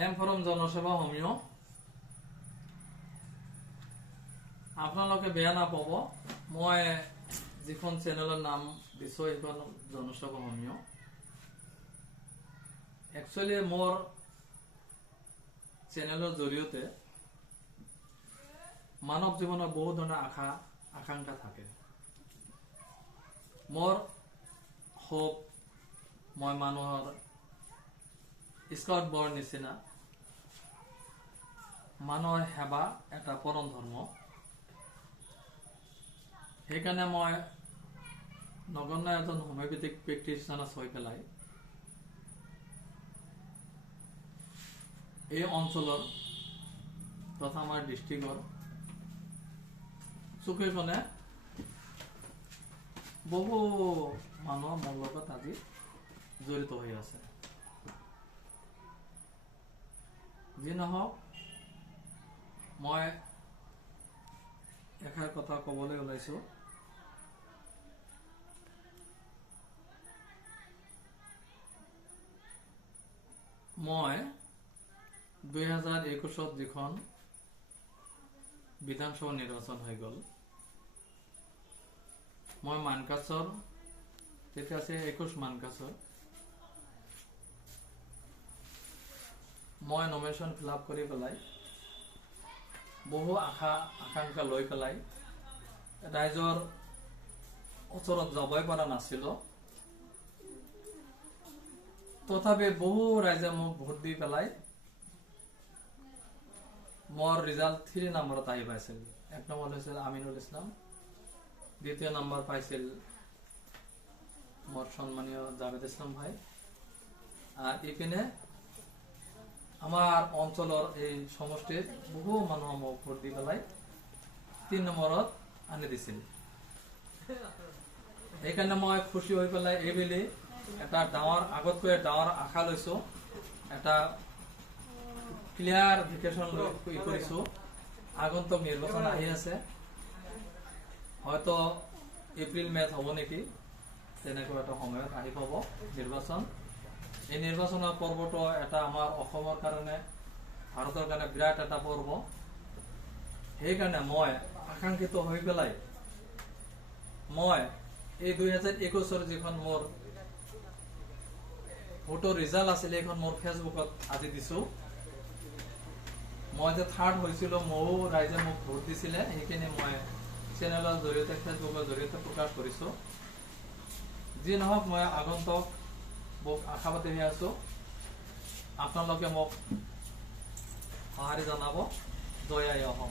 I am from জনসেৱা homeo. আপোনালোকে বেয়া নাপাব, মই যিখন চেনেলৰ নাম দিছো সেইখন জনসেৱা হোমিও। একচুৱেলি মোৰ চেনেলৰ জৰিয়তে মানৱ জীৱনৰ বহু ধৰণৰ আকাংক্ষা থাকে। মোৰ হোপ মই মানুহৰ স্কাউট বৰ নিচিনা মানুহৰ সেৱা এটা পৰম ধৰ্ম। সেইকাৰণে মই নগণ্য এজন হোমিওপেথিক প্ৰেক্টিশনাৰ হৈ পেলাই এই অঞ্চলৰ তথা আমাৰ ডিষ্ট্ৰিক্টৰ চুকে কোণে বহু মানুহ মোৰ লগত আজি জড়িত হৈ আছে। যি নহওক, মই এষাৰ কথা ক'বলৈ ওলাইছো। মই 2021 যিখন বিধানসভা নিৰ্বাচন হৈ গ'ল, মই মানকাছৰ তেতিয়া আছে 21 মানকাছৰ মই নমিনেশ্যন ফিল আপ কৰি পেলাই বহু আকাংক্ষা লৈ পেলাই ৰাইজৰ ওচৰত যাবই পৰা নাছিলো। তথাপি বহু ৰাইজে মোক ভোট দি পেলাই মোৰ ৰিজাল্ট 3 নম্বৰত আহি পাইছিল। 1 নম্বৰ হৈছিল আমিনুল ইছলাম, 2য় নম্বৰ পাইছিল মোৰ সন্মানীয় জাভেদ ইছলাম ভাই, আৰ ইপিনে আমাৰ অঞ্চলেৰ এই সমষ্টিৰ বহু মানুষ মোক ভোট দি পেলাই 3 নম্বৰত আনি দিছিল। সেইকাৰণে মই খুশি হৈ পেলাই এইবেলি এটা ডাঙৰ আগতকৈ ডাঙৰ আশা লৈছো, এটা ক্লিয়াৰ ভিকেশন কৰিছো। আগন্তুক নিৰ্বাচন আহি আছে, হয়তো এপ্ৰিল মেত হ'ব নেকি, তেনেকুৱা এটা সময়ত আহি পাব নিৰ্বাচন। এই নিৰ্বাচনৰ পৰ্বটো এটা আমাৰ অসমৰ কাৰণে, ভাৰতৰ কাৰণে বিৰাট এটা পৰ্ব। সেইকাৰণে মই আকাংক্ষিত হৈ পেলাই মই এই 2021 যিখন মোৰ ভোটৰ ৰিজাল্ট আছিল এইখন মোৰ ফেচবুকত আজি দিছো। মই যে 3rd হৈছিলো, ময়ো ৰাইজে মোক ভোট দিছিলে, সেইখিনি মই চেনেলৰ জৰিয়তে ফেচবুকৰ জৰিয়তে প্ৰকাশ কৰিছো। যি নহওক, মই আগন্তুক বহুত আশাবাদী হৈ আছো। আপোনালোকে মোক সঁহাৰি জনাব। জয় আই অসম।